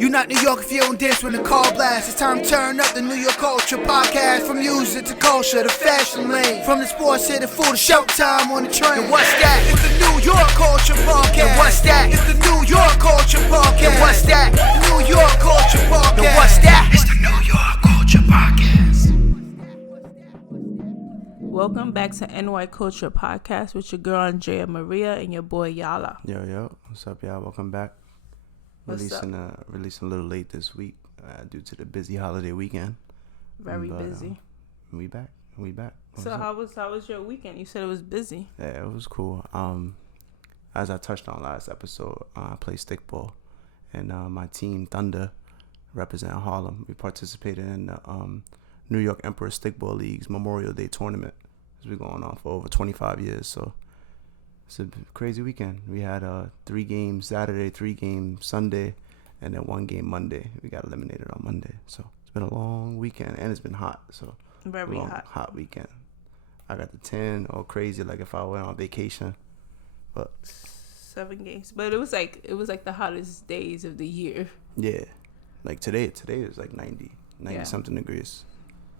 You not New York if you don't dance when the call blasts. It's time to turn up the New York Culture Podcast. From music to culture to fashion lane. From the sports to the food to showtime on the train. And what's that? It's the New York Culture Podcast. And what's that? It's the New York Culture Podcast. And what's that? New York Culture Podcast. And what's that? It's the New York Culture Podcast. Welcome back to NY Culture Podcast with your girl Andrea Maria and your boy Yala. Yo, what's up, y'all? Welcome back. Releasing a little late this week due to the busy holiday weekend. Very busy. We back. So how was your weekend? You said it was busy. Yeah, it was cool. As I touched on last episode, I play stickball, and my team Thunder represent Harlem. We participated in the New York Emperor Stickball League's Memorial Day tournament. It's been going on for over 25 years, so it's a crazy weekend. We had 3 games Saturday, 3 games Sunday, and then 1 game Monday. We got eliminated on Monday, so it's been a long weekend, and it's been hot. So very hot weekend. I got the 10 all crazy, like if I went on vacation. But 7 games, but it was like the hottest days of the year. Yeah, like today is like 90 something degrees.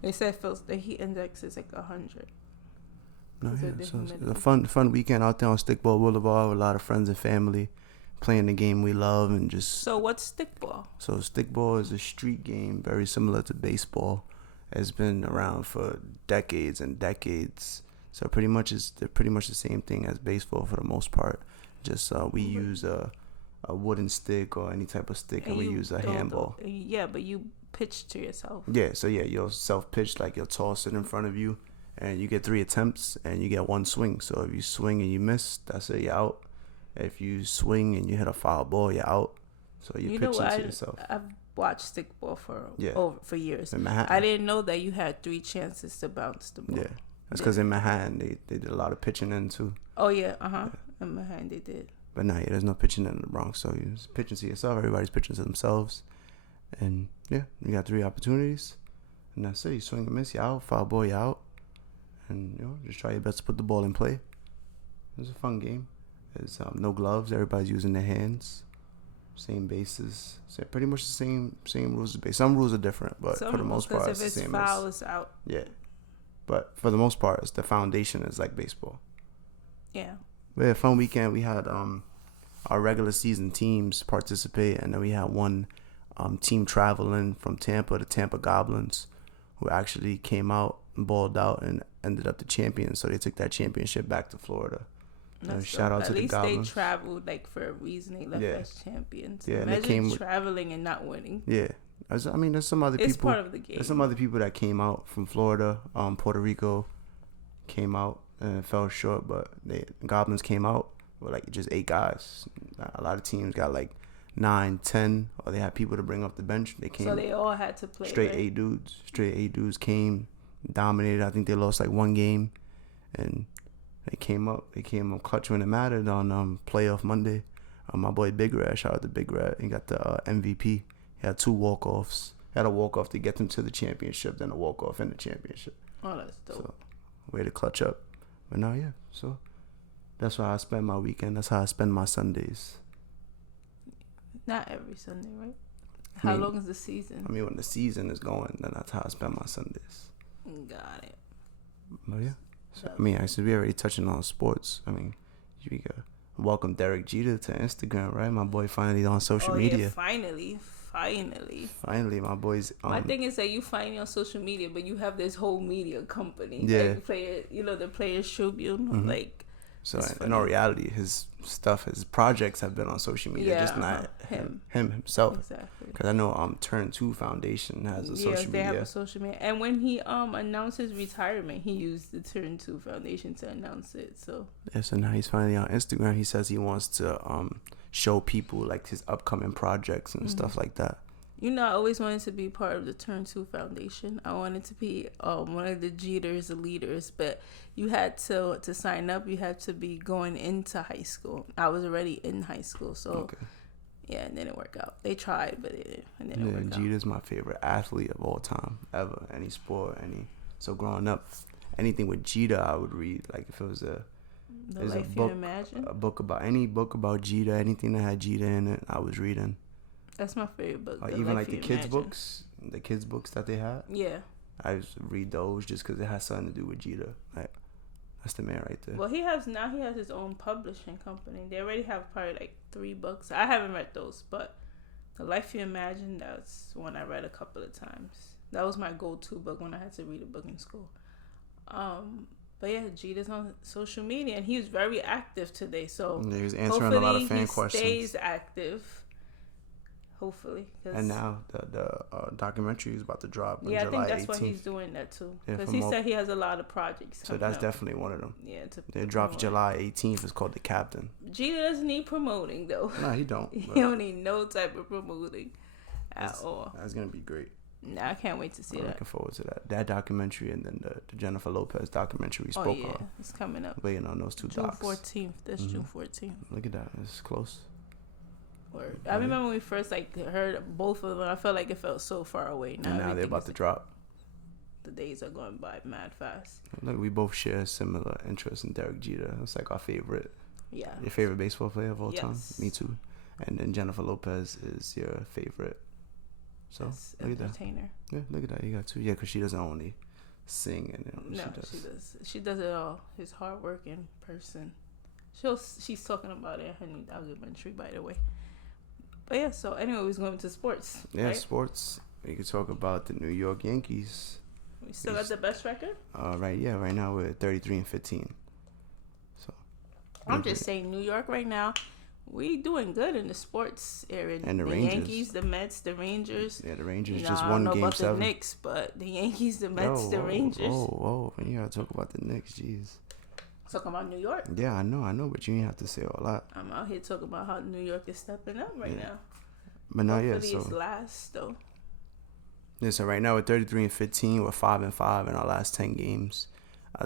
They said the heat index is like 100. No, yeah. So it's a fun weekend out there on Stickball Boulevard with a lot of friends and family playing the game we love and just. So what's stickball? So stickball is a street game very similar to baseball. It's been around for decades and decades. So they're pretty much the same thing as baseball for the most part. Just we use a wooden stick or any type of stick, and we use a handball. Yeah, but you pitch to yourself. Yeah, so you'll self-pitch, like you'll toss it in front of you. And you get 3 attempts, and you get 1 swing. So if you swing and you miss, that's it, you're out. If you swing and you hit a foul ball, you're out. So you're pitching to yourself. I've watched stickball for years. In Manhattan. I didn't know that you had 3 chances to bounce the ball. Yeah, that's because in Manhattan they did a lot of pitching in too. Oh yeah, In Manhattan they did. But there's no pitching in the Bronx. So you're just pitching to yourself. Everybody's pitching to themselves, and yeah, you got 3 opportunities, and that's it. You swing and miss, you're out. Foul ball, you're out. And just try your best to put the ball in play. It's a fun game. There's no gloves. Everybody's using their hands. Same bases. So pretty much the same rules as base. Some rules are different, but for the most part, it's the same. If it's foul, it's out. Yeah, but for the most part, the foundation is like baseball. Yeah. We had a fun weekend. We had our regular season teams participate, and then we had one team traveling from Tampa, the Tampa Goblins, who actually came out and balled out and ended up the champions. So they took that championship back to Florida. Shout out to the Goblins. At least they traveled for a reason. They left as champions. Yeah, imagine traveling and not winning. Yeah. There's some other people. It's part of the game. There's some other people that came out from Florida. Puerto Rico came out and fell short, but the Goblins came out with like just 8 guys. A lot of teams got like 9, 10, or they had people to bring off the bench. They came. So they all had to play. Straight 8 dudes came, dominated. I think they lost like 1 game, and they came up clutch when it mattered on playoff Monday. My boy Big Red, shout out to Big Red. He got the MVP. He had 2 walk-offs. He had a walk-off to get them to the championship, then a walk-off in the championship. Oh, that's dope. So, way to clutch up. But so that's how I spend my weekend. That's how I spend my Sundays. Not every Sunday, right? How long is the season? When the season is going, then that's how I spend my Sundays. Got it. Oh yeah. So, we already touching on sports. You got welcome Derek Jeter to Instagram, right? My boy finally on social media. Yeah, finally, my boy's. My thing is that you finally on social media, but you have this whole media company. Yeah. The Players Tribune, mm-hmm. So in all reality, his projects have been on social media, just not him himself. Exactly. Because I know Turn 2 Foundation has a social media. Yeah, they have a social media. And when he announced his retirement, he used the Turn 2 Foundation to announce it. So now he's finally on Instagram. He says he wants to show people like his upcoming projects and stuff like that. I always wanted to be part of the Turn 2 Foundation. I wanted to be one of the Jeters, the leaders, but you had to sign up. You had to be going into high school. I was already in high school, so yeah, it didn't work out. They tried, but it didn't work out. Jeter's my favorite athlete of all time, ever. Any sport, So growing up, anything with Jeter, I would read. Like if it was The Life You Imagine? A book about Jeter, anything that had Jeter in it, I was reading. That's my favorite book. Even like the kids' books that they had. Yeah. I just read those just because it has something to do with Jeter. Like, that's the man right there. Well, he has his own publishing company. They already have probably like 3 books. I haven't read those, but The Life You Imagine, that's one I read a couple of times. That was my go-to book when I had to read a book in school. But yeah, Jeter's on social media, and he was very active today. So he was answering a lot of fan questions. Hopefully he stays active. Hopefully. And now the documentary is about to drop on July 18th. Yeah, I think that's why he's doing that too. Because he said he has a lot of projects. So that's definitely one of them. Yeah. It drops July 18th. It's called The Captain. Jeter doesn't need promoting though. No, he don't. He don't need no type of promoting at all. That's going to be great. Nah, I can't wait to see that. Looking forward to that. That documentary and then the Jennifer Lopez documentary we spoke on. It's coming up. Waiting on those 2 docs. June 14th. That's June 14th. Look at that. It's close. Word. I remember when we first heard both of them. I felt like it felt so far away. Now they're about to drop. The days are going by mad fast. Look, we both share similar interests in Derek Jeter. It's like our favorite. Yeah. Your favorite baseball player of all time? Yes. Me too. And then Jennifer Lopez is your favorite. So look at that. Yeah, look at that. You got 2. Yeah, because she doesn't only sing and no, she does. She does it all. She's hardworking person. She's talking about it in her new documentary, by the way. But yeah, so anyway, we're going to sports. Yeah, right? Sports. We could talk about the New York Yankees. We still got the best record? Right now we're 33-15. So I'm just saying, New York right now, we doing good in the sports area. And the Rangers. Yankees, the Mets, the Rangers. Yeah, the Rangers just I won don't know Game about 7. the Knicks, but the Yankees, the Mets, the Rangers. Whoa. You gotta talk about the Knicks, jeez. Talking about New York? Yeah, I know, but you ain't have to say all that. I'm out here talking about how New York is stepping up right now. But now, Hopefully it's last, though. Yeah, so right now we're 33-15. We're 5-5 in our last 10 games.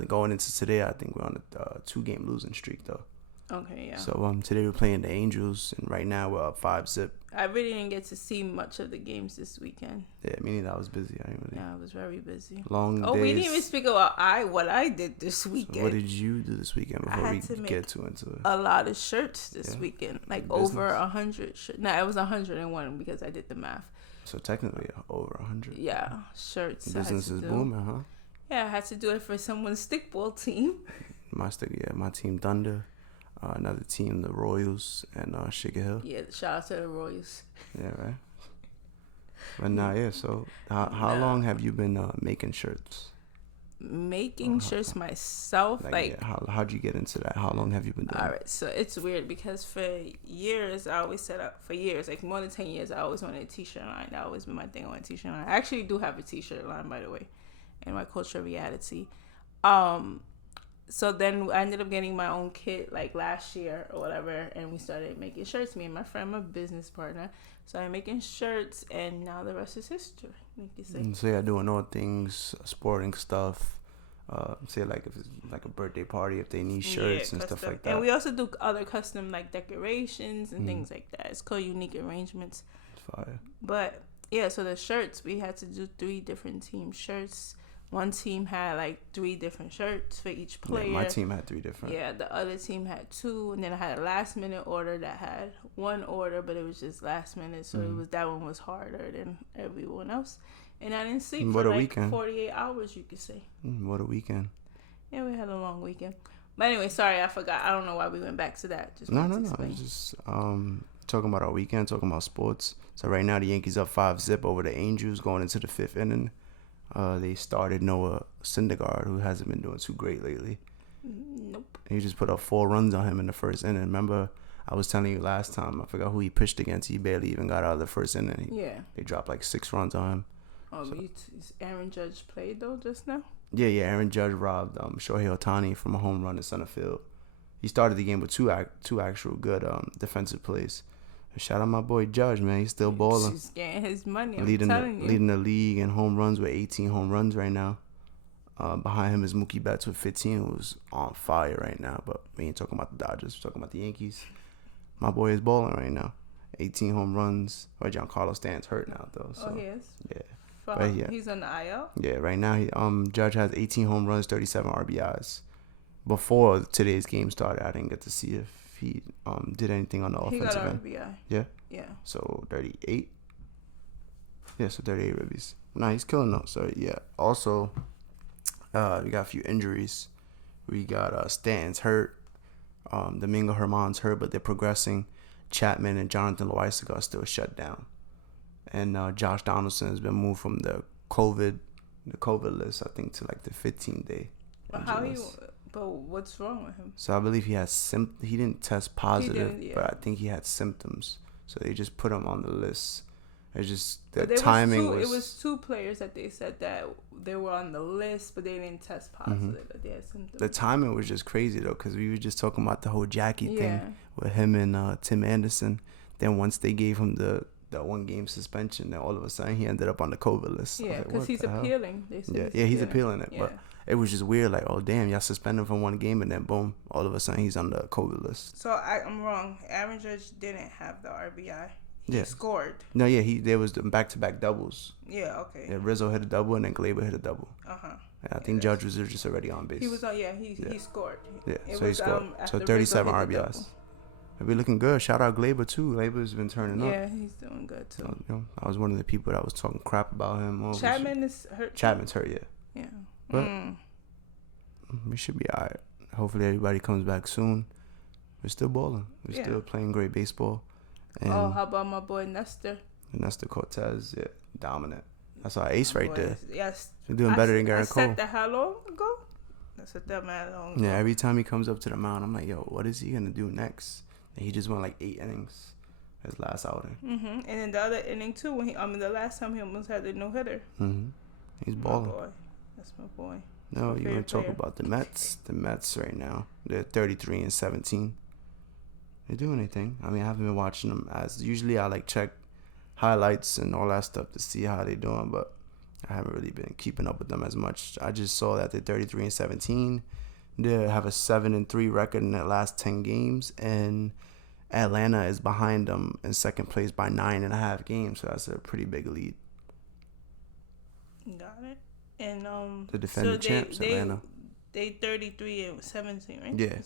Going into today, I think we're on a 2-game losing streak, though. Okay, yeah. So today we're playing the Angels, and right now we're up 5-0. I really didn't get to see much of the games this weekend. Yeah, me neither. I was busy. I was very busy. Long days. We didn't even speak about what I did this weekend. So what did you do this weekend before we get into it? A lot of shirts this weekend, like over 100 shirts. No, it was 101 because I did the math. So technically over 100. Yeah, shirts. Business is booming, huh? Yeah, I had to do it for someone's stickball team. My team Thunder. Another team, the Royals and Sugar Hill. Yeah, shout out to the Royals. Yeah, right. But so how long have you been making shirts? Making shirts myself? How'd you get into that? How long have you been doing it? All right, so it's weird because for years, I always set up, like more than 10 years, I always wanted a t-shirt line. That always been my thing, I want a t-shirt line. I actually do have a t-shirt line, by the way, in my Culture Reality. So then I ended up getting my own kit like last year or whatever, and we started making shirts. Me and my friend, my business partner, started making shirts, and now the rest is history. You can say. So yeah, doing all things sporting stuff. Say like if it's like a birthday party, if they need shirts and custom stuff like that. And we also do other custom like decorations and things like that. It's called Unique Arrangements. Fire. But yeah, so the shirts, we had to do 3 different team shirts. One team had like 3 different shirts for each player. Yeah, my team had 3 different. Yeah, the other team had 2, and then I had a last minute order that had 1 order, but it was just last minute, so that one was harder than everyone else. And I didn't sleep for like weekend. 48 hours, you could say. What a weekend. Yeah, we had a long weekend. But anyway, sorry, I forgot. I don't know why we went back to that. No. It's just talking about our weekend, talking about sports. So right now the Yankees up 5-0 over the Angels going into the 5th inning. They started Noah Syndergaard, who hasn't been doing too great lately. Nope. He just put up 4 runs on him in the first inning. Remember, I was telling you last time, I forgot who he pitched against. He barely even got out of the first inning. They dropped like 6 runs on him. Oh, so, Aaron Judge played though just now? Yeah. Aaron Judge robbed Shohei Ohtani from a home run in center field. He started the game with two actual good defensive plays. Shout out my boy Judge, man. He's still balling. He's getting his money. Leading the league in home runs with 18 home runs right now. Behind him is Mookie Betts with 15, who's on fire right now. But we ain't talking about the Dodgers. We're talking about the Yankees. My boy is balling right now. 18 home runs. Or Giancarlo Stanton's hurt now, though. So, he is? Yeah. But he's on the IL? Yeah, right now Judge has 18 home runs, 37 RBIs. Before today's game started, I didn't get to see if he did anything on the offensive end. He got RBI. Yeah? Yeah. So 38. Yeah, so 38 ribbies. Nah, he's killing them. So yeah. Also, we got a few injuries. We got Stanton's hurt. Domingo Germán's hurt, but they're progressing. Chapman and Jonathan Loaiza are still shut down. And Josh Donaldson has been moved from the COVID list, I think, to like the 15-day. But what's wrong with him? So I believe he has he didn't test positive, yeah. but I think he had symptoms. So they just put him on the list. It's just the But timing it was 2 players that they said that they were on the list, but they didn't test positive. That they had symptoms. The timing was just crazy though, because we were just talking about the whole Jackie thing with him and Tim Anderson. Then once they gave him the 1-game suspension, then all of a sudden he ended up on the COVID list. Yeah, because he's appealing. They said he's appealing it, but it was just weird. Like, oh damn, y'all suspend him from 1 game, and then boom, all of a sudden he's on the COVID list. So I'm wrong. Aaron Judge didn't have the RBI. He scored. No, yeah, there was the back-to-back doubles. Yeah, okay. Yeah, Rizzo hit a double, and then Gleyber hit a double. Uh-huh. Yeah, I think Judge was just already on base. He was on. He scored. Yeah, so he scored. So 37 RBIs. He'll be looking good. Shout out Gleyber too. Gleyber's been turning up. Yeah, he's doing good too. So, I was one of the people that was talking crap about him. Chapman is hurt. Chapman's hurt, yeah. Yeah. But we should be alright. Hopefully everybody comes back soon. We're still balling. We're still playing great baseball. And how about my boy Nestor? Nestor Cortez, yeah, dominant. That's our ace right there. Yes. He's doing better than Garrett Cole. I said that how long ago? I said that man long ago. Yeah, every time he comes up to the mound, I'm like, yo, what is he gonna do next? And he just went like 8 innings his last outing. And then the other inning too, when the last time he almost had the no-hitter. He's balling. My boy. That's my boy. No, you want to talk about the Mets? The Mets right now, they're 33-17. They do anything. I mean, I haven't been watching them as usually. I like check highlights and all that stuff to see how they're doing, but I haven't really been keeping up with them as much. I just saw that they're 33-17. They have a 7-3 record in their last 10 games, and Atlanta is behind them in second place by 9.5 games. So that's a pretty big lead. Got it. And the defending champs, Atlanta. They 33-17, right? Yeah.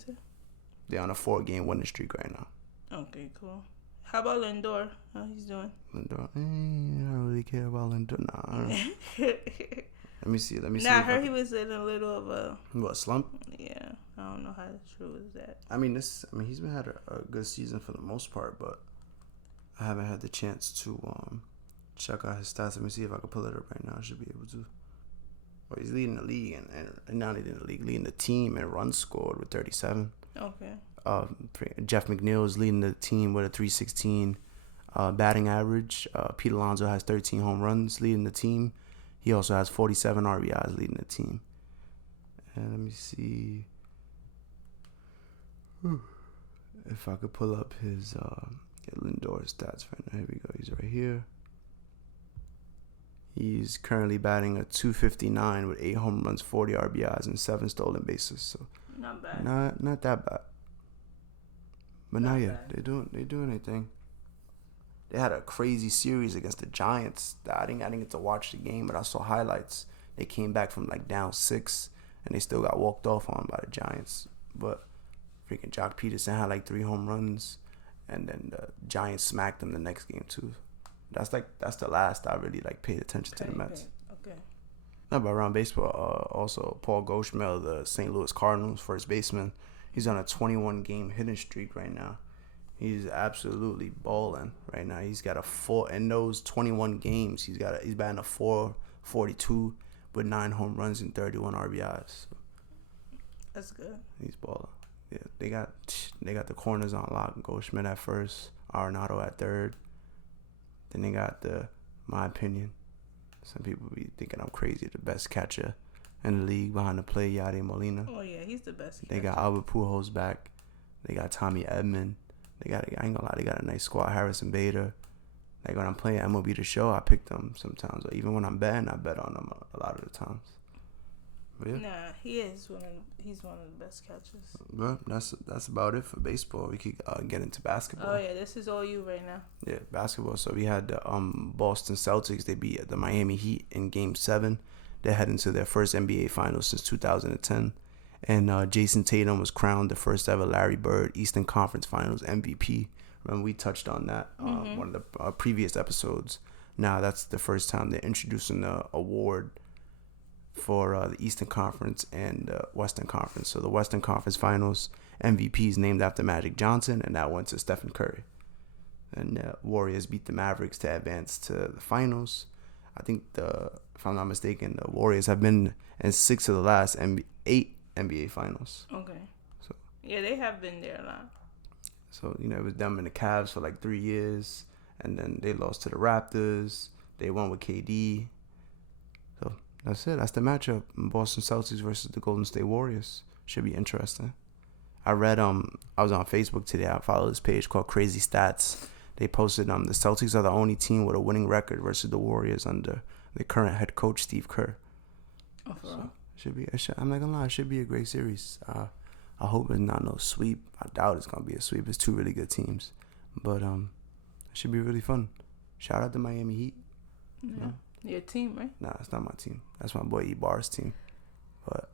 They're on a 4-game winning streak right now. Okay, cool. How about Lindor? How he's doing? Lindor, I don't really care about Lindor. Nah. Let me see. Nah, I heard he was in a little of a slump. Yeah, I don't know how true is that. I mean, he's been had a good season for the most part, but I haven't had the chance to check out his stats. Let me see if I can pull it up right now. I should be able to. Well, he's leading the league and not leading the league, leading the team in runs scored with 37. Okay. Jeff McNeil is leading the team with a 316 batting average. Pete Alonso has 13 home runs leading the team. He also has 47 RBIs leading the team. And let me see if I could pull up his Lindor stats right now. Here we go. He's right here. He's currently batting a 259 with 8 home runs, 40 RBIs, and 7 stolen bases. So not bad. Not that bad. But not yet. They're doing anything. They had a crazy series against the Giants. I didn't get to watch the game, but I saw highlights. They came back from like down 6, and they still got walked off on by the Giants. But freaking Jock Peterson had like 3 home runs, and then the Giants smacked them the next game too. That's the last I really like paid attention to the Mets. Okay. Not about around baseball. Also, Paul Goldschmidt, the St. Louis Cardinals first baseman. He's on a 21-game hitting streak right now. He's absolutely balling right now. He's got a 4 in those 21 games. He's batting a 4.42 with 9 home runs and 31 RBIs. So that's good. He's balling. Yeah, they got the corners on lock. Goldschmidt at first, Arenado at third. Then they got my opinion. Some people be thinking I'm crazy. The best catcher in the league behind the plate, Yadier Molina. Oh yeah, he's the best. They got Albert Pujols back. They got Tommy Edman. I ain't gonna lie, they got a nice squad. Harrison Bader. Like when I'm playing MLB The Show, I pick them sometimes. Or even when I'm betting, I bet on them a lot of the times. But yeah. Nah, he's one of the best catchers. Well, that's about it for baseball. We could get into basketball. Oh yeah, this is all you right now. Yeah, basketball. So we had the Boston Celtics. They beat the Miami Heat in Game 7. They're heading to their first NBA Finals since 2010. And Jason Tatum was crowned the first ever Larry Bird Eastern Conference Finals MVP, Remember we touched on that one of the previous episodes. Now that's the first time they're introducing the award for the Eastern Conference and the Western Conference. So the Western Conference Finals MVP is named after Magic Johnson, and that went to Stephen Curry. And the Warriors beat the Mavericks to advance to the finals. I think if I'm not mistaken, the Warriors have been in 6 of the last 8 NBA Finals. Okay. So yeah, they have been there a lot. So it was them and the Cavs for like 3 years, and then they lost to the Raptors. They won with KD. So that's it. That's the matchup: Boston Celtics versus the Golden State Warriors. Should be interesting. I read I was on Facebook today. I followed this page called Crazy Stats. They posted the Celtics are the only team with a winning record versus the Warriors under the current head coach Steve Kerr. Oh, for real? I'm not gonna lie, it should be a great series. I hope it's not no sweep. I doubt it's gonna be a sweep. It's 2 really good teams, but it should be really fun. Shout out to Miami Heat. Yeah, your team, right? Nah, it's not my team. That's my boy Ibar's team. But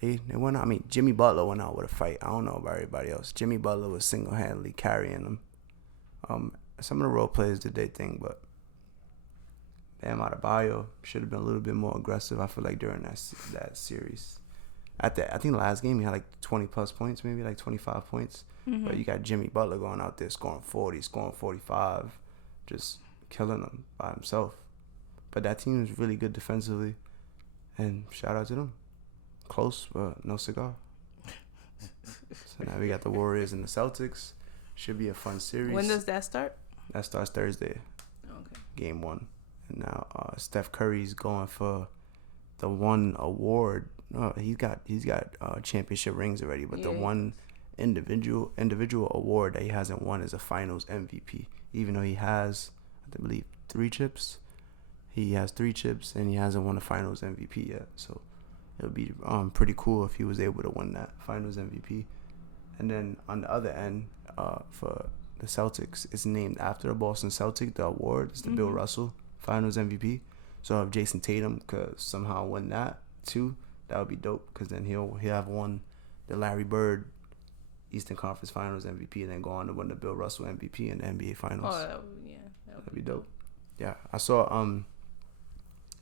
they went out. I mean, Jimmy Butler went out with a fight. I don't know about everybody else. Jimmy Butler was single-handedly carrying them. Some of the role players did their thing, but Bam Adebayo should have been a little bit more aggressive. I feel like during that series. I think the last game he had like 20 plus points, maybe like 25 points. Mm-hmm. But you got Jimmy Butler going out there scoring 40, scoring 45, just killing them by himself. But that team is really good defensively, and shout out to them. Close, but no cigar. So now we got the Warriors and the Celtics. Should be a fun series. When does that start? That starts Thursday. Okay. Game 1. And now Steph Curry's going for the one award. He's got championship rings already, but the one individual award that he hasn't won is a Finals MVP. Even though he has, I believe, 3 chips. He has 3 chips, and he hasn't won a Finals MVP yet. So it would be pretty cool if he was able to win that Finals MVP. And then on the other end, for the Celtics, it's named after the Boston Celtic. The award is the Bill Russell Finals MVP. So if Jason Tatum could somehow win that too, that would be dope. Because then he'll have won the Larry Bird Eastern Conference Finals MVP, and then go on to win the Bill Russell MVP in the NBA Finals. Oh, that'd be dope. Yeah, I saw.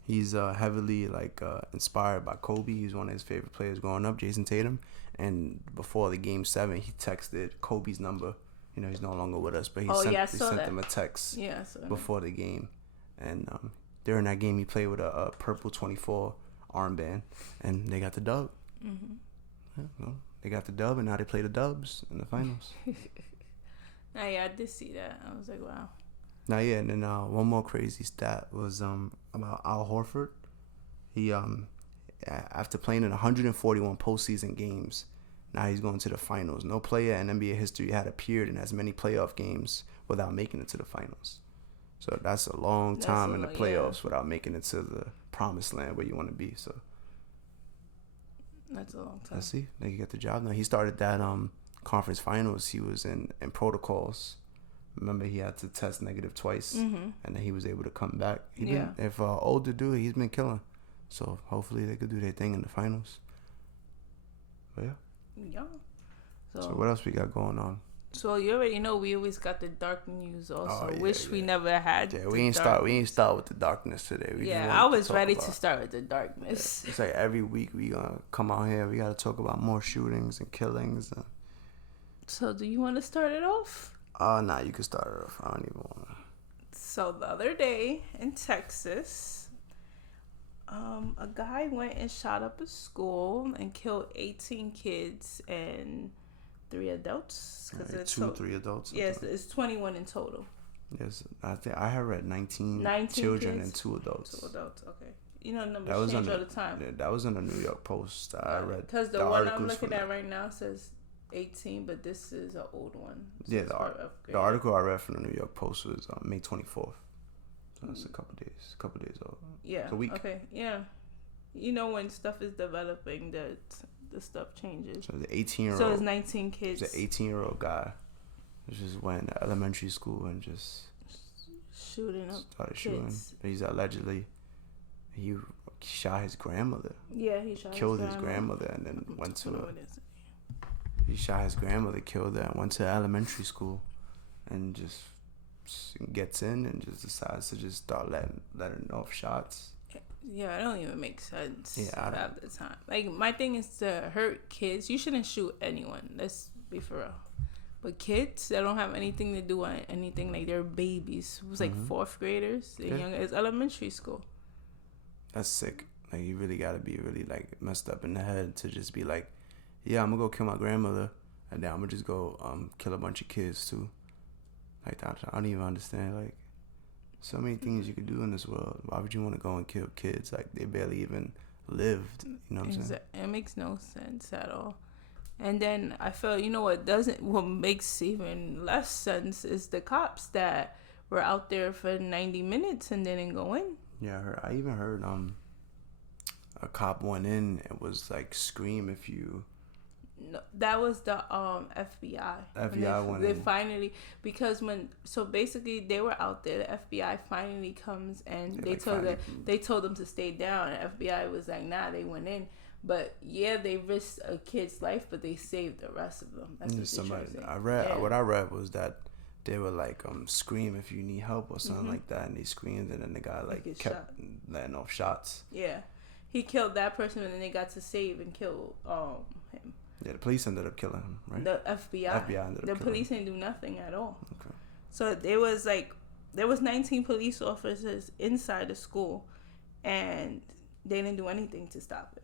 He's heavily inspired by Kobe. He's one of his favorite players growing up, Jason Tatum. And before the Game 7, he texted Kobe's number. He's no longer with us, but he sent him a text before the game. And during that game, he played with a purple 24 armband, and they got the dub. Mm-hmm. They got the dub, and now they play the dubs in the finals. I did see that. I was like, wow. Now, yeah, and then one more crazy stat was about Al Horford. He after playing in 141 postseason games, now he's going to the finals. No player in NBA history had appeared in as many playoff games without making it to the finals. So that's a long time in the playoffs without making it to the promised land where you want to be. So that's a long time. Let's see. They can get the job. Now, he started that conference finals. He was in protocols. Remember, he had to test negative twice, and then he was able to come back. If older dude, he's been killing. So hopefully they could do their thing in the finals. But yeah. So what else we got going on? So you already know we always got the dark news also. We never had. Yeah, we ain't start with the darkness today. I was ready to start with the darkness. Yeah. It's like every week we gonna come out here. We gotta talk about more shootings and killings. So do you want to start it off? Nah, you can start it off. I don't even want to. So the other day in Texas, a guy went and shot up a school and killed 18 kids and 3 adults. Right, 3 adults. Yes, it's 21 in total. Yes, I think I had read 19 children kids? And 2 adults. 2 adults, okay. Numbers change all the time. Yeah, that was in the New York Post. I read. Because the one I'm looking at right now says 18, but this is an old one. So yeah, the article I read from the New York Post was May 24th. So that's a couple days old. Yeah. It's a week. Okay. Yeah. When stuff is developing, the stuff changes. So the 18-year-old. So it's 19 kids. It's an 18-year-old guy who just went to elementary school and just started shooting. He's allegedly he shot his grandmother. Yeah, he killed his grandmother and then He shot his grandmother, killed her, and went to elementary school, and just gets in and just decides to just start letting off shots. Yeah, it don't even make sense. Yeah, half the time. Like, my thing is to hurt kids. You shouldn't shoot anyone. Let's be for real. But kids that don't have anything to do with anything, like they're babies. It was like fourth graders. They're young. It's elementary school. That's sick. Like, you really gotta be really like messed up in the head to just be like, yeah, I'm gonna go kill my grandmother, and then I'm gonna just go kill a bunch of kids too. Like, I don't even understand. Like, so many things you could do in this world. Why would you want to go and kill kids? Like, they barely even lived. You know what I'm saying? It makes no sense at all. And then I feel, what makes even less sense is the cops that were out there for 90 minutes and didn't go in. Yeah, I even heard a cop went in and was like, scream if you. No, that was the FBI. FBI went they in. Finally, because basically they were out there. The FBI finally comes and they told them to stay down. And FBI was like, nah, they went in. But yeah, they risked a kid's life, but they saved the rest of them. That's what somebody what I read was that they were like, scream if you need help or something like that, and they screamed, and then the guy like kept letting off shots. Yeah, he killed that person, and then they got to save and kill him. Yeah, the police ended up killing him, right? The FBI ended up killing him. The police didn't do nothing at all. Okay. So there was 19 police officers inside the school, and they didn't do anything to stop it.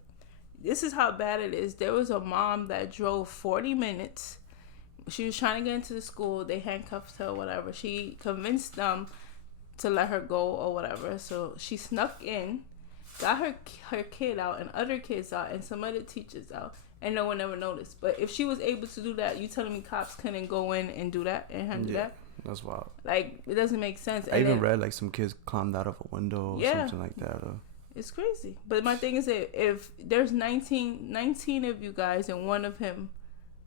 This is how bad it is. There was a mom that drove 40 minutes. She was trying to get into the school. They handcuffed her or whatever. She convinced them to let her go or whatever. So she snuck in, got her kid out and other kids out and some other teachers out. And no one ever noticed. But if she was able to do that, you telling me cops couldn't go in and do that and handle that? That's wild. Like, it doesn't make sense. I even read like some kids climbed out of a window or something like that. It's crazy. But my thing is that if there's 19 of you guys and one of him,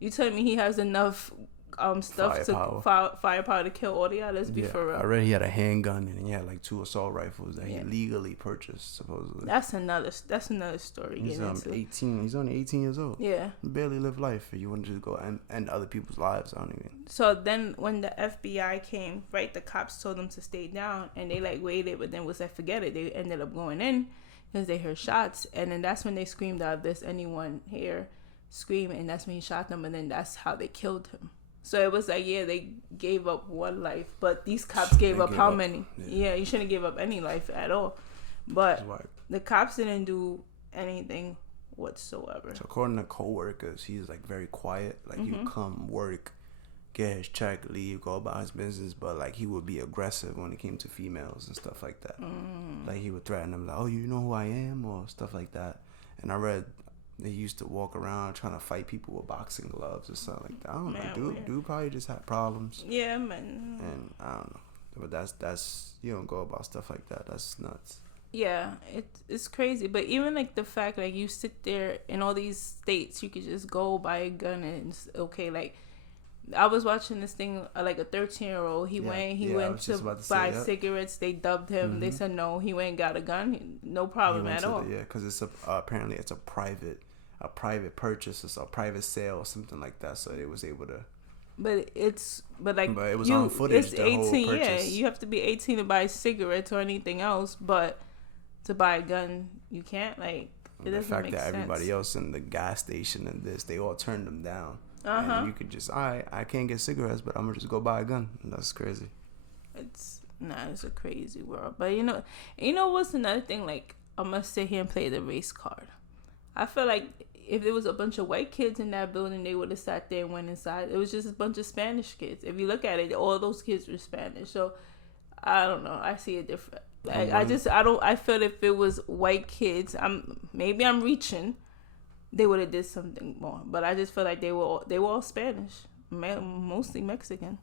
you telling me he has enough firepower to kill all the others? Be for real. I read he had a handgun and he had like 2 assault rifles that he legally purchased, supposedly. That's another story. He's 18. He's only 18 years old. Yeah. He barely live life. You want to just go and end other people's lives. I don't even. So then when the FBI came, right, the cops told them to stay down and they like waited, but then was like, forget it. They ended up going in because they heard shots, and then that's when they screamed out, "There's anyone here?" Scream, and that's when he shot them, and then that's how they killed him. So it was like, yeah, they gave up one life, but these cops gave up how many? Yeah, you shouldn't give up any life at all. But the cops didn't do anything whatsoever. So according to co-workers, he's like very quiet. Like he would come work, get his check, leave, go about his business, but like he would be aggressive when it came to females and stuff like that. Like he would threaten them like, "Oh, you know who I am?" or stuff like that. And I read they used to walk around trying to fight people with boxing gloves or something like that. I don't know. Dude probably just had problems. Yeah, man. And I don't know. But that's you don't go about stuff like that. That's nuts. Yeah, it's crazy. But even like the fact like you sit there in all these states, you could just go buy a gun and it's okay. Like I was watching this thing like a 13-year-old. He went to buy cigarettes. They dubbed him. They said no. He went and got a gun. No problem at all. Because it's apparently it's a private purchase. It's a private sale or something like that. So they was able to. But it was on footage. It's 18. Yeah, you have to be 18 to buy cigarettes or anything else. But to buy a gun, you can't. Like it doesn't make sense. The fact that everybody else in the gas station and they all turned them down. And you could just, I can't get cigarettes, but I'm gonna just go buy a gun. And that's crazy. It's a crazy world. But you know what's another thing? Like I must sit here and play the race card. I feel like if there was a bunch of white kids in that building, they would have sat there and went inside. It was just a bunch of Spanish kids. If you look at it, all those kids were Spanish. So I don't know. I see it different. Like I feel if it was white kids, I'm reaching. They would have did something more, but I just feel like they were all Spanish, mostly Mexican.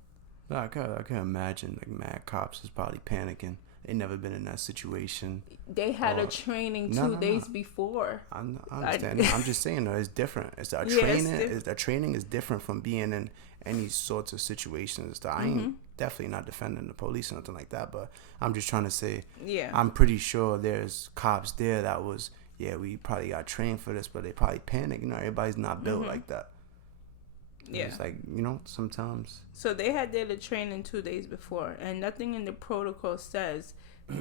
No, I can imagine like mad cops is probably panicking. They never been in that situation. They had a training 2 days before. I understand. I'm just saying though, it's different. Training is different from being in any sorts of situations. I ain't definitely not defending the police or nothing like that, but I'm just trying to say. Yeah. I'm pretty sure there's cops there that was. Yeah, we probably got trained for this, but they probably panic. Everybody's not built like that. Yeah. It's like, sometimes. So they had their training 2 days before, and nothing in the protocol says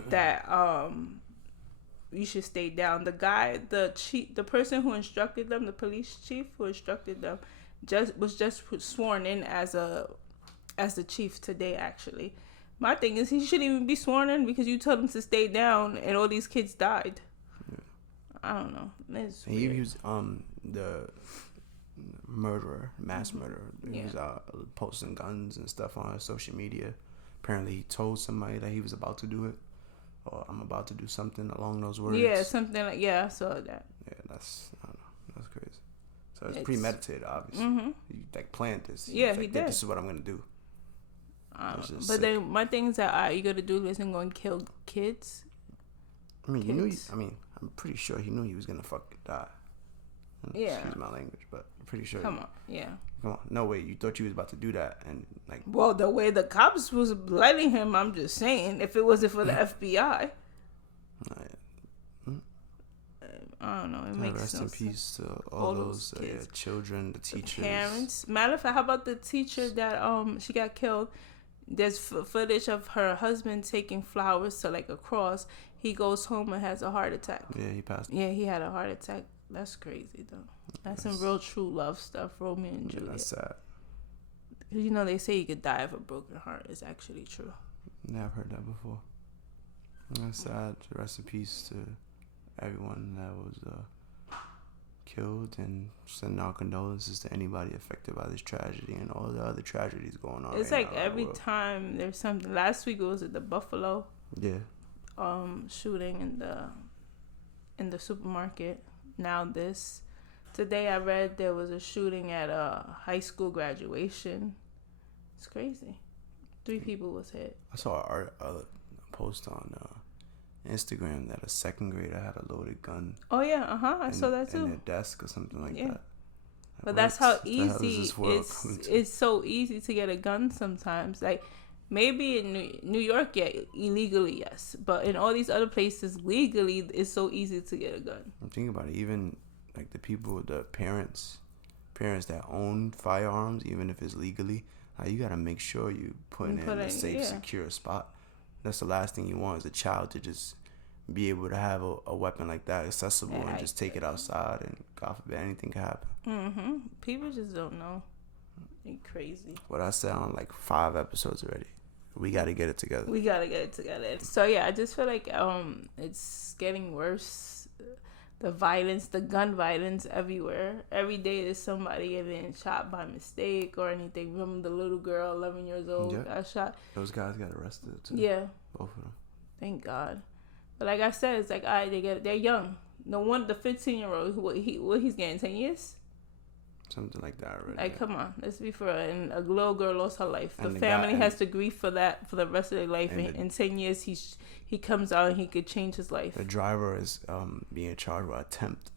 that you should stay down. The person who instructed them, the police chief who instructed them, was just sworn in as the chief today. Actually, my thing is he shouldn't even be sworn in because you told him to stay down, and all these kids died. Yeah. I don't know. He was the mass murderer. He was posting guns and stuff on social media. Apparently, he told somebody that he was about to do it, or I'm about to do something along those words. Yeah, something like I saw that. Yeah, I don't know, that's crazy. So it's premeditated, obviously. Mm-hmm. He planned this. He did. This is what I'm gonna do. But sick. then my thing is that you gonna do this and go and kill kids. I mean, I'm pretty sure he knew he was gonna fucking die. Yeah. Excuse my language, but I'm pretty sure. Come on. No way. You thought you was about to do that, and like. Well, the way the cops was letting him, I'm just saying. If it wasn't for the FBI. I don't know. It makes rest no in sense. Peace to all those children, the teachers, the parents. Matter of fact, how about the teacher that she got killed? There's footage of her husband taking flowers to like a cross. He goes home and has a heart attack. Yeah, he passed. Yeah, he had a heart attack. That's crazy though. That's some real true love stuff, Romeo and Juliet. That's sad. Because they say you could die of a broken heart. It's actually true. Yeah, I've heard that before. That's sad. Rest in peace to everyone that was killed, and send our condolences to anybody affected by this tragedy and all the other tragedies going on. It's like every time there's something. Last week it was at the Buffalo. Yeah. Shooting in the supermarket. Now this. Today I read there was a shooting at a high school graduation. It's crazy. 3 people was hit. I saw a post on Instagram that a second grader had a loaded gun. Oh yeah, I saw that too. In their desk or something like that. But that's how easy it's so easy to get a gun sometimes. Like maybe in New York, illegally, yes, but in all these other places, legally, it's so easy to get a gun. I'm thinking about it. Even like the parents that own firearms, even if it's legally, you gotta make sure you put it in a safe, secure spot. That's the last thing you want is a child to just be able to have a weapon like that accessible and just take it outside, and God forbid anything can happen. Mm-hmm. People just don't know. They're crazy. What I said on like 5 episodes already. We got to get it together. So yeah, I just feel like it's getting worse. The violence, the gun violence everywhere. Every day there's somebody getting shot by mistake or anything. Remember the little girl, 11 years old, got shot. Those guys got arrested too. Yeah. Both of them. Thank God. But like I said, it's like they're young. No one, the 15-year-old, what he's getting 10 years. Something like that already. Like, come on, let's be for real. And a little girl lost her life. The family has to grieve for that for the rest of their life. And in 10 years, he comes out and he could change his life. The driver is being charged with attempt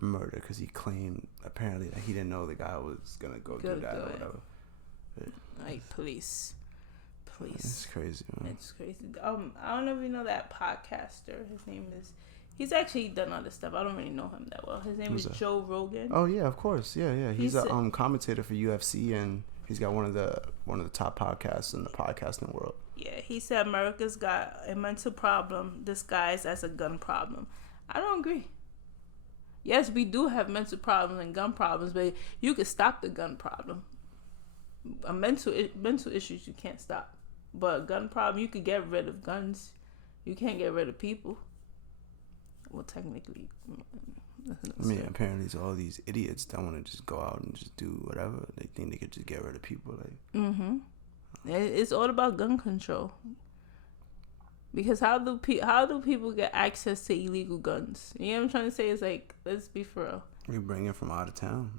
murder because he claimed apparently that he didn't know the guy was gonna go do that or whatever. Like police. It's crazy, man. It's crazy. I don't know if you know that podcaster. His name is. He's actually done other stuff. I don't really know him that well. His name is Joe Rogan. Oh yeah, of course. Yeah. He's a commentator for UFC, and he's got one of the top podcasts in the podcasting world. Yeah, he said America's got a mental problem disguised as a gun problem. I don't agree. Yes, we do have mental problems and gun problems, but you can stop the gun problem. A mental issues you can't stop, but a gun problem you could get rid of guns. You can't get rid of people. Well, technically, I mean, apparently, it's all these idiots that want to just go out and just do whatever. They think they could just get rid of people. It's all about gun control. Because how do people get access to illegal guns? You know what I'm trying to say? It's like, let's be for real. You bring it from out of town.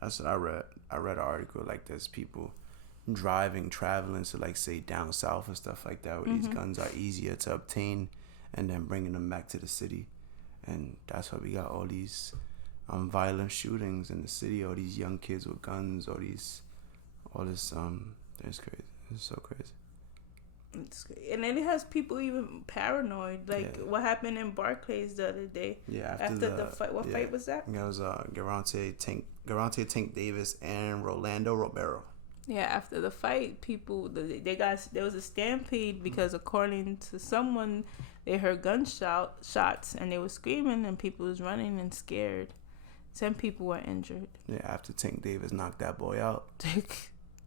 That's what I read. I read an article like there's people traveling to like say down south and stuff like that, where these guns are easier to obtain. And then bringing them back to the city. And that's why we got all these violent shootings in the city. All these young kids with guns. All this. It's crazy. It's so crazy. And then it has people even paranoid. Like what happened in Barclays the other day. Yeah, after the fight. What fight was that? It was Gervonta Tank Davis and Rolando Romero. Yeah, after the fight, people there was a stampede because according to someone, they heard shots and they were screaming and people was running and scared. 10 people were injured. Yeah, after Tank Davis knocked that boy out.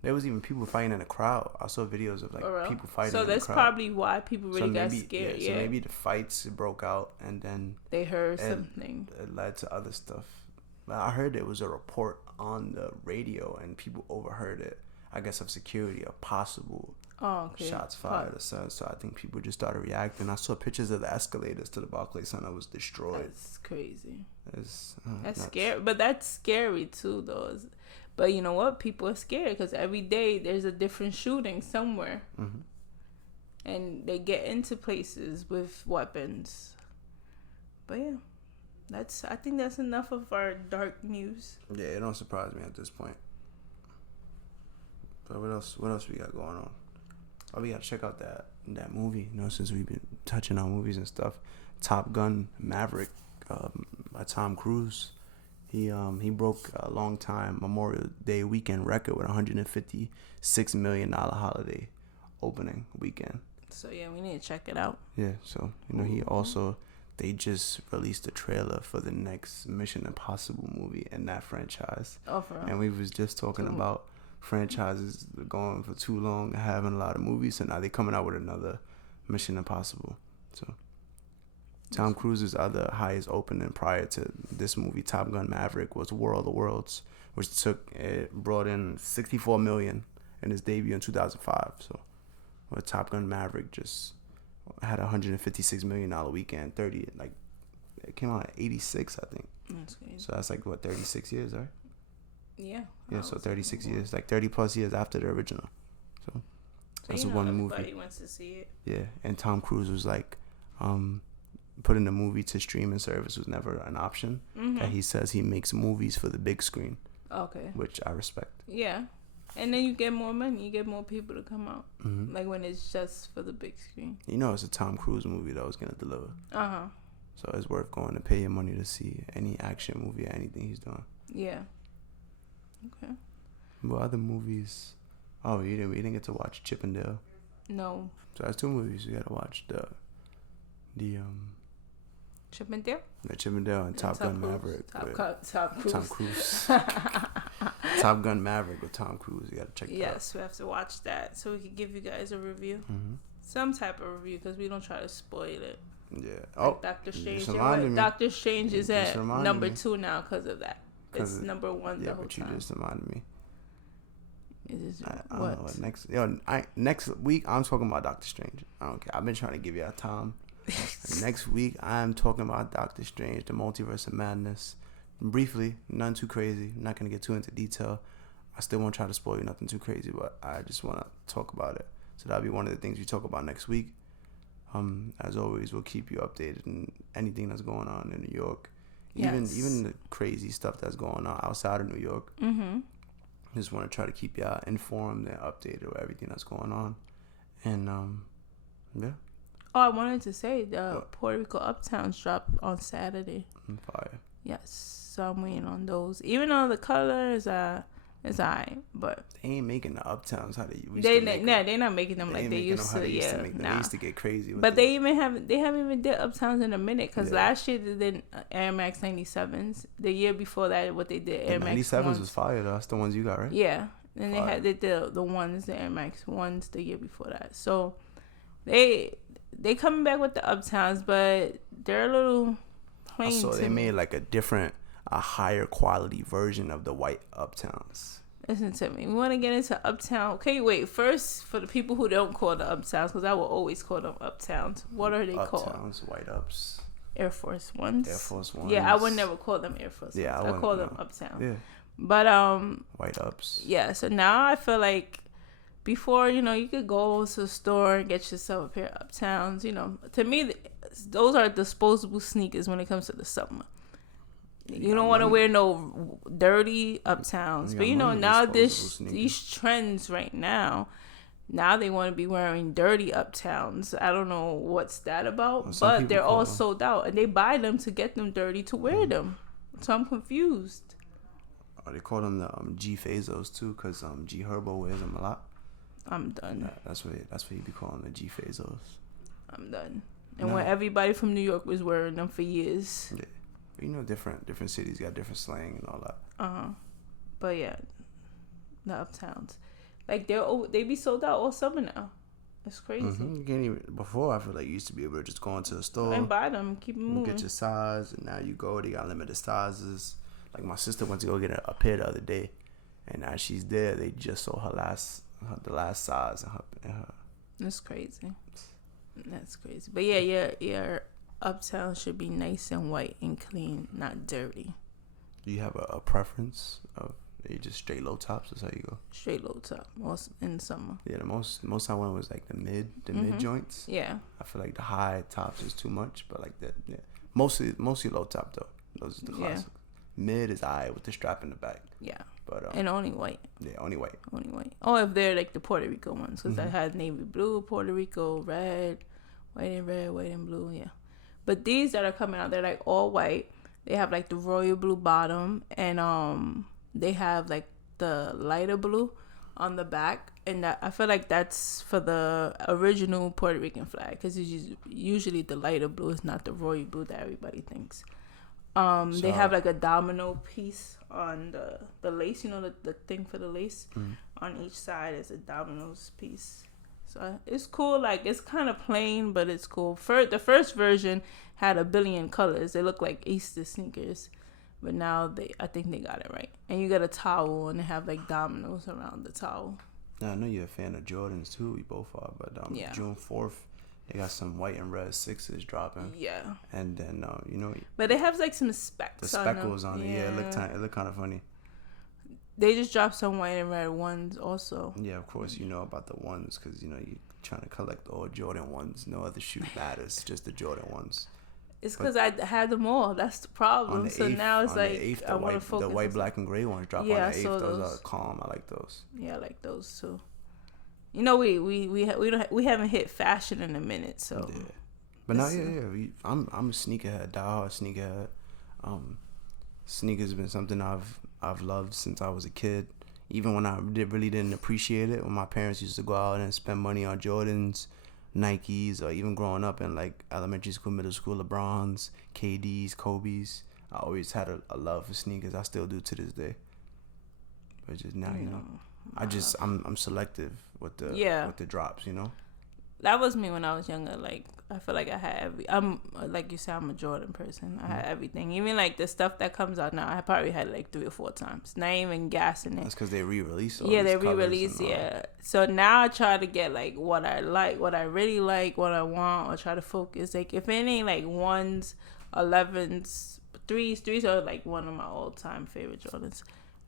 There was even people fighting in the crowd. I saw videos of people fighting in the crowd. So that's probably why people really got scared. So maybe the fights broke out and then they heard something. It led to other stuff. I heard there was a report on the radio and people overheard it. I guess of security, of possible shots fired or so. So I think people just started reacting. I saw pictures of the escalators to the Barclays Center was destroyed. That's crazy. That's scary, but that's scary too, though. But you know what? People are scared because every day there's a different shooting somewhere, and they get into places with weapons. But yeah, I think that's enough of our dark news. Yeah, it don't surprise me at this point. But what else we got going on? Oh, we gotta check out that movie. You know, since we've been touching on movies and stuff, Top Gun Maverick by Tom Cruise. He broke a long time Memorial Day weekend record with $156 million holiday opening weekend. So yeah, we need to check it out. Yeah, so they just released a trailer for the next Mission Impossible movie in that franchise. Oh, for real? And we was just talking about franchises going for too long, having a lot of movies, so now they're coming out with another Mission Impossible. So Tom Cruise's other highest opening prior to this movie, Top Gun Maverick, was War of the Worlds, which brought in $64 million in its debut in 2005. So Top Gun Maverick just had a $156 million weekend. It came out at 86, I think. That's crazy. So that's 36 years, right? Yeah. Yeah, so 36 years, 30 plus years after the original. So that's one movie. Everybody wants to see it. Yeah, and Tom Cruise was putting the movie to streaming service was never an option. And he says he makes movies for the big screen. Okay. Which I respect. Yeah. And then you get more money. You get more people to come out. Like when it's just for the big screen. You know it's a Tom Cruise movie that was going to deliver. So it's worth going to pay your money to see any action movie or anything he's doing. Yeah. Okay. What other movies? Oh, we didn't get to watch Chip and Dale. No. So that's 2 movies you got to watch. The Chip and Dale? The Chip and Dale and Top Gun Maverick. Top Cruise. Top Gun Maverick with Tom Cruise. You got to check that out. Yes, we have to watch that so we can give you guys a review. Some type of review because we don't try to spoil it. Yeah. Like Doctor Strange. Doctor Strange is at number 2 now because of that. It's number 1 the whole time. Yeah, but you just reminded me. I don't know what next week I'm talking about Doctor Strange. I don't care. I've been trying to give y'all time. Next week I'm talking about Doctor Strange, the Multiverse of Madness. Briefly, nothing too crazy. I'm not gonna get too into detail. I still won't try to spoil you nothing too crazy, but I just want to talk about it. So that'll be one of the things we talk about next week. As always, we'll keep you updated on anything that's going on in New York. Even the crazy stuff that's going on outside of New York. Just want to try to keep y'all informed and updated with everything that's going on. And yeah. Oh, I wanted to say the Puerto Rico Uptowns dropped on Saturday. Fire. Yes, so I'm waiting on those. Even though the colors is alright, but they ain't making the Uptowns how they used to make them. They're not making them like they used to. They used to get crazy with but they haven't even did Uptowns in a minute because last year they did Air Max 97s. The year before that, what they did Air Max 97s was fire though. That's the ones you got, right? Yeah, and they did the ones, the Air Max ones the year before that. So they coming back with the Uptowns, but they're a little plain. So they made like a higher quality version of the white Uptowns. Listen to me. We want to get into Uptown. Okay, wait. First, for the people who don't call the Uptowns, because I will always call them Uptowns. What are they called? Uptowns, White Ups. Air Force Ones. Air Force Ones. Yeah, I would never call them Air Force Ones. Yeah, I call them Uptown. Yeah. But White Ups. Yeah. So now I feel like before, you could go to the store and get yourself a pair of Uptowns. To me, those are disposable sneakers when it comes to the summer. You don't want to wear no dirty Uptowns. But now these trends right now, Now they want to be wearing dirty Uptowns. I don't know what's that about, Well, some but people they're call all them- sold out, and they buy them to get them dirty to wear them. So I'm confused. Or they call them the G Fazos too, because G Herbo wears them a lot. I'm done. That's what you be calling the G Fazos. I'm done. And Nah. when everybody from New York was wearing them for years. Yeah. You know, different cities got different slang and all that. But yeah, the Uptowns, like they be sold out all summer now. It's crazy. You can't even. Before, I feel like you used to be able to just go into the store And buy them, keep them moving. get your size, and now you go. They got limited sizes. Like my sister went to go get a pair the other day, and as she's there, they just sold the last size in her. That's crazy. That's crazy. But yeah, your Uptown should be nice and white and clean, not dirty. Do you have a preference of you just straight low tops? That's how you go. Straight low top, most in the summer. Yeah, the most I went was like the mid joints. Yeah. I feel like the high tops is too much, but like that, yeah. Mostly low top though. Those are the Yeah. classics. Mid is alright with the strap in the back, Yeah. but And only white. yeah, only white. Only white. Or if they're like the Puerto Rico ones, because I had navy blue, Puerto Rico, red, white and blue. Yeah. But these that are coming out, they're like all white. They have like the royal blue bottom, and they have like the lighter blue on the back, and that I feel like that's for the original Puerto Rican flag, because usually the lighter blue is not the royal blue that everybody thinks. They have like a domino piece on the lace, you know, the thing for the lace. On each side is a dominoes piece. So it's cool. Like, it's kind of plain, but it's cool. The first version had a billion colors. They look like Easter sneakers, but now I think they got it right. And you got a towel, and they have like dominoes around the towel. Now, I know you're a fan of Jordans too. We both are, but Yeah. June 4th, they got some white and red 6s dropping, Yeah, and then you know but they have like some specks. the speckles on it. Yeah, it looked kind of funny. They just dropped some white and red ones also. Yeah, of course you know about the ones because you know you trying to collect all Jordan ones. No other shoe matters, just the Jordan ones. It's because I had them all. That's the problem. So now it's like I want to focus. The white, black, and gray ones drop Yeah, on the 8th. so Those those. are calm. I like those. Yeah, I like those too. You know, we haven't hit fashion in a minute, so Yeah. But now, I'm a sneakerhead, diehard sneakerhead. Sneakers been something I've loved since I was a kid. Even when I really didn't appreciate it, when my parents used to go out and spend money on Jordans, Nikes, or even growing up in like elementary school, middle school, LeBrons, KDs, Kobe's. I always had a love for sneakers. I still do to this day. But just now, you know, I'm selective with the drops, you know. that was me when I was younger. Like, I feel like I had I'm like you said, I'm a Jordan person. I had everything, even like the stuff that comes out now. I probably had like 3 or 4 times. Not even gassing it. That's because they re-release. Yeah, they re-release. Yeah, so now I try to get like what I like, what I really like, what I want, or try to focus. Like, if it ain't like 1s, 11s, 3s are like one of my all-time favorite Jordans.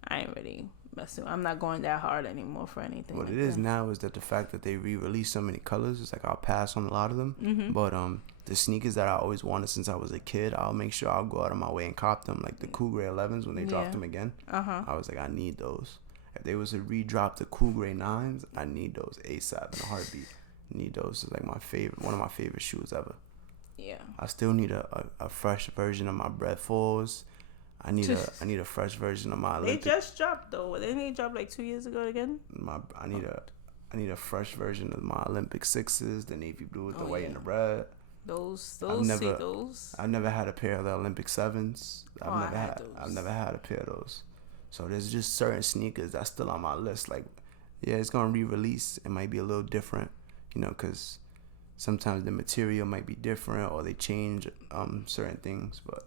I ain't really messing. I'm not going that hard anymore for anything. What like it is that. now is that the fact that they re-release so many colors, it's like I'll pass on a lot of them. Mm-hmm. But the sneakers that I always wanted since I was a kid, I'll make sure I'll go out of my way and cop them. Like the Cool Gray 11s when they dropped them again. I was like, I need those. If they was to re-drop the Cool Gray 9s, I need those ASAP in a heartbeat. Need those. It's like one of my favorite shoes ever. Yeah. I still need a fresh version of my Bread 4s. I need a fresh version of my Olympic. They just dropped though. Didn't they drop like 2 years ago again? I need a fresh version of my Olympic 6s, the navy blue with the white and the red. Those. I've never had a pair of the Olympic 7s. I've never had a pair of those. So there's just certain sneakers that's still on my list. Like, yeah, it's gonna re-release. It might be a little different, you know, because sometimes the material might be different or they change certain things, but.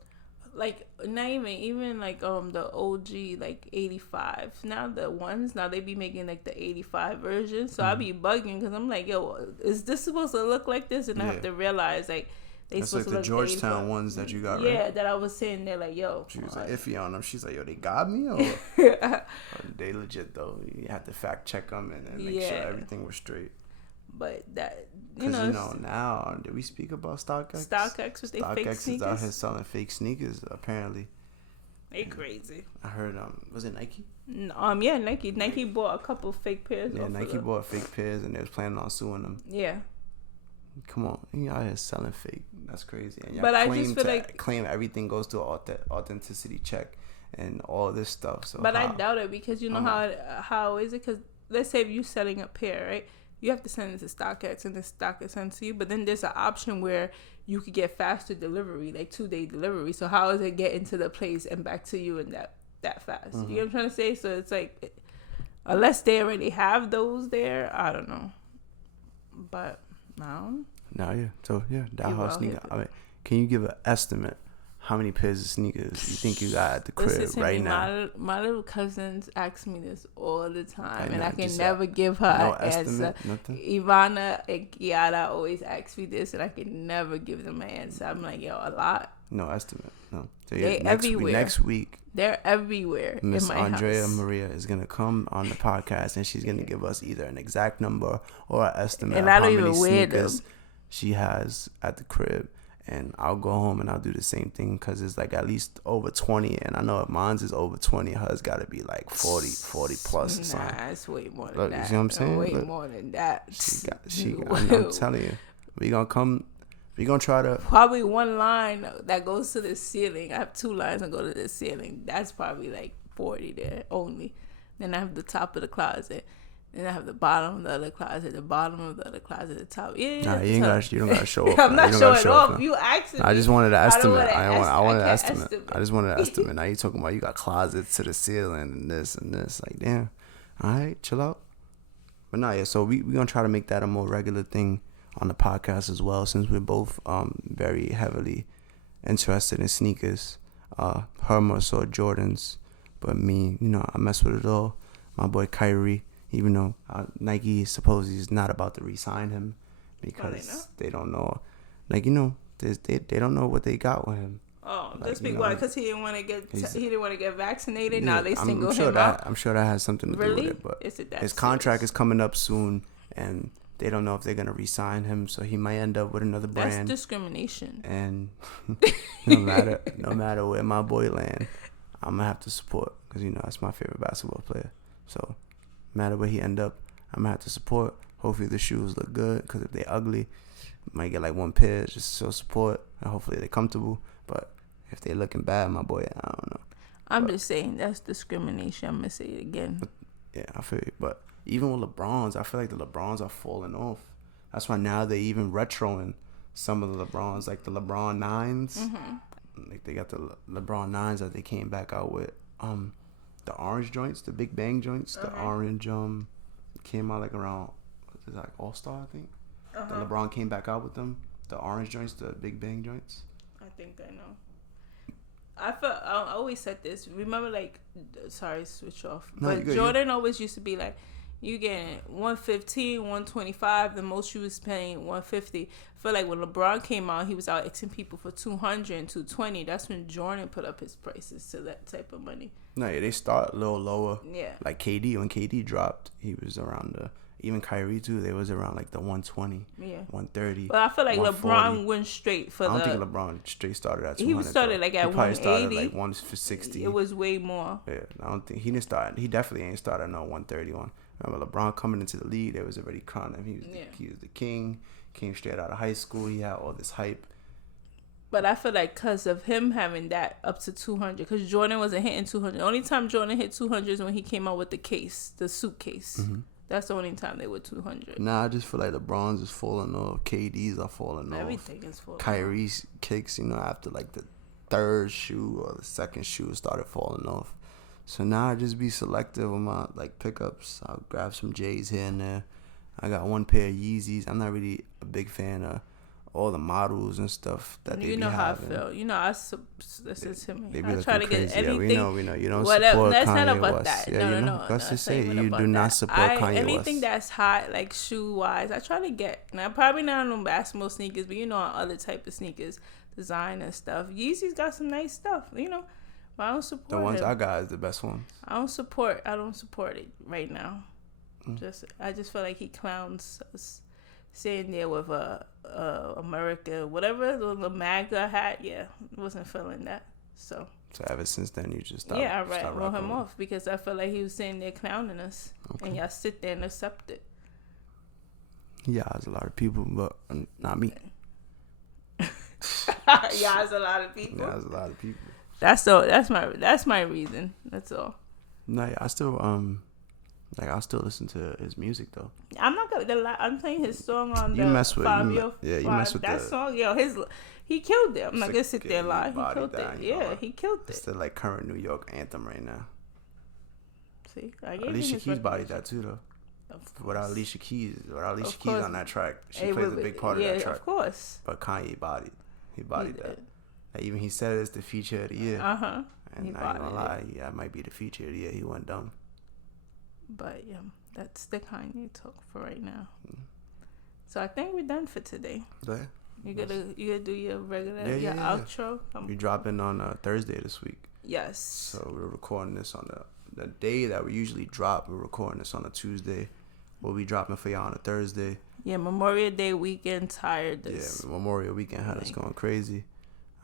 Like, not even like the OG like 85. Now the ones they be making like the 85 version. So I be bugging because I'm like, yo, is this supposed to look like this? And I have to realize like they that's supposed like to the look Georgetown ones that you got, right? right? That I was saying there like, yo. She was like iffy on them. She's like, yo, they got me, or they legit though. You have to fact check them and make sure everything was straight. But that now did we speak about StockX? StockX with their fake sneakers. Is out here selling fake sneakers. Apparently, they crazy. I heard was it Nike? Yeah, Nike bought a couple fake pairs. Yeah, off Nike of them. bought fake pairs and they was planning on suing them. Yeah. Come on, you out here selling fake. That's crazy. And y'all But I just feel like claim everything goes to authenticity check and all this stuff. So, but I doubt it because you know how is it? Because let's say if you're selling a pair, right? You have to send it to StockX and the StockX sends to you. But then there's an option where you could get faster delivery, like 2-day delivery. So how is it getting to the place and back to you in that fast? You know what I'm trying to say? So it's like, unless they already have those there, I don't know. But no. No, yeah. So yeah, that You whole out sneaker. here. I mean, can you give an estimate how many pairs of sneakers you think you got at the crib Listen to right me, now? My little cousins ask me this all the time, I and know, I can just never give her no an answer. estimate, nothing? Ivana and Kiara always ask me this, and I can never give them an answer. I'm like, yo, a lot. No estimate. No. So They everywhere. Next week, They're everywhere Miss in my Andrea house. Maria is gonna come on the podcast and she's gonna give us either an exact number or an estimate And of I how don't many even wear sneakers them. she has at the crib. And I'll go home and I'll do the same thing because it's like at least over 20. And I know if mine's is over 20, hers got to be like 40 plus or something. Nah, it's way more than Look, that. you see what I'm saying? Way Look, more than that. I'm telling you, we gonna try to. Probably one line that goes to the ceiling. I have 2 lines that go to the ceiling. That's probably like 40 there only. Then I have the top of the closet. Then I have the bottom of the other closet, the bottom of the other closet, the top. Yeah, Nah, you don't gotta show off. I'm not You don't showing gotta show off off. now. You asked me. I just wanted an estimate. I wanted an can't estimate. I just wanted an estimate. Now you talking about you got closets to the ceiling and this and this. Like, damn. All right, chill out. But nah, yeah. So we gonna try to make that a more regular thing on the podcast as well, since we're both very heavily interested in sneakers. Her more so Jordans, but me, I mess with it all. My boy Kyrie. Even though Nike supposedly is not about to re-sign him because they don't know, they don't know what they got with him. Oh, just because he didn't want to get vaccinated. Yeah, now they single him out. I'm sure that has something to do with it. But his contract is coming up soon, and they don't know if they're gonna re-sign him, so he might end up with another brand. That's discrimination. And no matter where my boy land, I'm gonna have to support because that's my favorite basketball player. So. No matter where he end up, I'm gonna have to support. Hopefully the shoes look good, because if they're ugly, might get like 1 pair just to show support, and hopefully they're comfortable. But if they're looking bad, my boy, I don't know. I'm just saying that's discrimination. I'm gonna say it again. Yeah, I feel you. But even with LeBrons, I feel like the LeBrons are falling off. That's why now they even retroing some of the LeBrons, like the LeBron 9s. Mm-hmm. Like they got the LeBron 9s that they came back out with. The orange joints, the Big Bang joints, the orange came out like around, like All-Star, I think. The LeBron came back out with them. The orange joints, the Big Bang joints. I think I know. I always said this. Remember, switch off. No, but Jordan always used to be like, you getting 115, 125. The most you was paying 150. I feel like when LeBron came out, he was out asking people for 200 and 220. That's when Jordan put up his prices to that type of money. No, yeah, they start a little lower. Yeah. Like KD, when KD dropped, he was around even Kyrie too. They was around like the 120, 130. But I feel like LeBron went straight for I don't think LeBron straight started at 200. He started like at 180. Started like 160. It was way more. Yeah, I don't think he didn't start. He definitely ain't started at no 131. Remember LeBron coming into the league, they was already crowning him. He was the king. Came straight out of high school. He had all this hype. But I feel like because of him having that up to 200, because Jordan wasn't hitting 200. The only time Jordan hit 200 is when he came out with the suitcase. Mm-hmm. That's the only time they were 200. Nah, I just feel like LeBron's is falling off. KD's are falling off. Everything is falling Kyrie's kicks, after like the 3rd shoe or the 2nd shoe started falling off. So now I just be selective with my pickups. I'll grab some J's here and there. I got 1 pair of Yeezys. I'm not really a big fan of all the models and stuff that they be having. You know how I feel. Listen to me. I try to get anything. Yeah, we know. You don't support that's Kanye not about West. that. Yeah, No. Let's just say you do not that. support Kanye West. Anything that's hot, like shoe-wise, I try to get. Now, probably not on basketball sneakers, but on other type of sneakers, design and stuff. Yeezy's got some nice stuff, But I don't support the ones him. I got is the best ones. I don't support it right now. I just feel like he clowns us sitting there with America, whatever, the MAGA hat. Yeah, wasn't feeling that. So So ever since then, you just stopped. Yeah, I stopped wrote him rocking off because I felt like he was sitting there clowning us, and y'all sit there and accept it. Yeah, there's a lot of people, but not me. Yeah, there's a lot of people. Yeah, there's a lot of people. That's my reason. That's all. No, yeah, I still I'll still listen to his music though. I'm not gonna. I'm playing his song on You the mess with Fabio. you mess with that the, song. Yo, he killed it. I'm not gonna sit there Sick lie. He Body killed Down, it. you know, Yeah, he killed It's it. the like current New York anthem right now. See, I gave Alicia him his Keys bodied recognition. that too though. Of Without course. Alicia Keys course. on that track, she Hey, plays a wait, big part of yeah, that track. of course. But Kanye bodied. He bodied He that. did. Like, even he said it's the feature of the year. Uh-huh. And He I ain't gonna bodied lie, yeah, it might be the feature of the year. He went dumb. But yeah, that's the Kanye talk for right now. So I think we're done for today. But You gotta do your regular Yeah. outro. we dropping on Thursday this week. Yes. So we're recording this on the day that we usually drop. We're recording this on a Tuesday. We'll be dropping for y'all on a Thursday. Yeah, Memorial Day weekend tired this. Yeah, Memorial Weekend had us going crazy.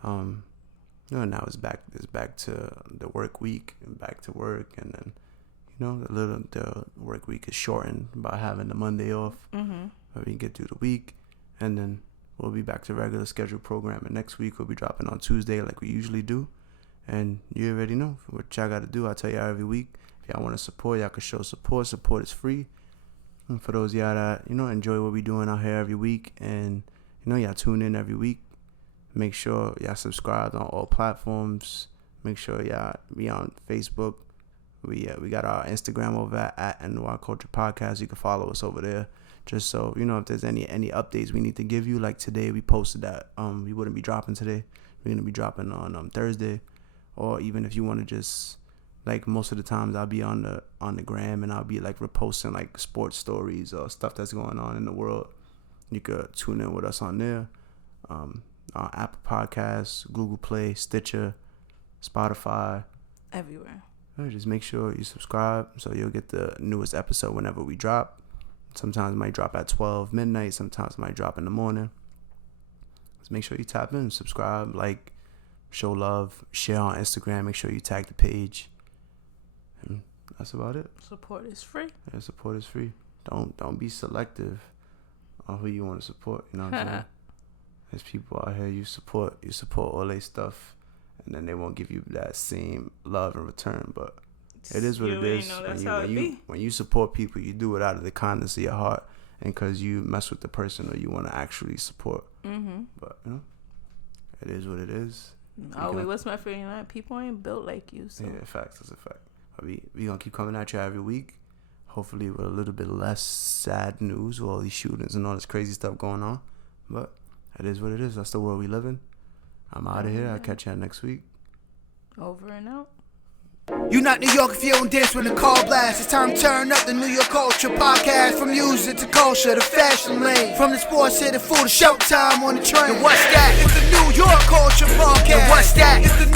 Now it's back to the work week and back to work, and then the work week is shortened by having the Monday off. Mm-hmm. But we can get through the week, and then we'll be back to regular scheduled programming. Next week we'll be dropping on Tuesday like we usually do, and you already know what y'all got to do. I tell y'all every week. If y'all want to support, y'all can show support. Support is free. And for those of y'all that enjoy what we doing out here every week, and y'all tune in every week, make sure y'all subscribe on all platforms. Make sure y'all be on Facebook. We got our Instagram over at NY Culture Podcast. You can follow us over there. Just so if there's any updates we need to give you. Like today, we posted that we wouldn't be dropping today. We're gonna be dropping on Thursday, or even if you want to just. Like most of the times I'll be on the gram and I'll be like reposting like sports stories or stuff that's going on in the world. You could tune in with us on there. On Apple Podcasts, Google Play, Stitcher, Spotify. Everywhere. Just make sure you subscribe so you'll get the newest episode whenever we drop. Sometimes it might drop at 12 midnight. Sometimes it might drop in the morning. Just make sure you tap in, subscribe, like, show love, share on Instagram. Make sure you tag the page. And that's about it. Support is free. Yeah, support is free. Don't be selective on who you want to support. You know what I'm saying? There's people out here you support all their stuff, and then they won't give you that same love in return. But it is what it is. When you support people, you do it out of the kindness of your heart, and because you mess with the person or you want to actually support. Mm-hmm. But it is what it is. What's my favorite line? People ain't built like you. So. Yeah, facts. That's a fact. We gonna keep coming at you every week. Hopefully with a little bit less sad news with all these shootings and all this crazy stuff going on. But it is what it is. That's the world we live in. I'm out of here. I'll catch y'all next week. Over and out. You not New York if you don't dance when the call blast. It's time to turn up the New York Culture Podcast. From music to culture to fashion lane. From the sports to the food to showtime on the train. And what's that? It's the New York Culture Podcast. And what's that? It's the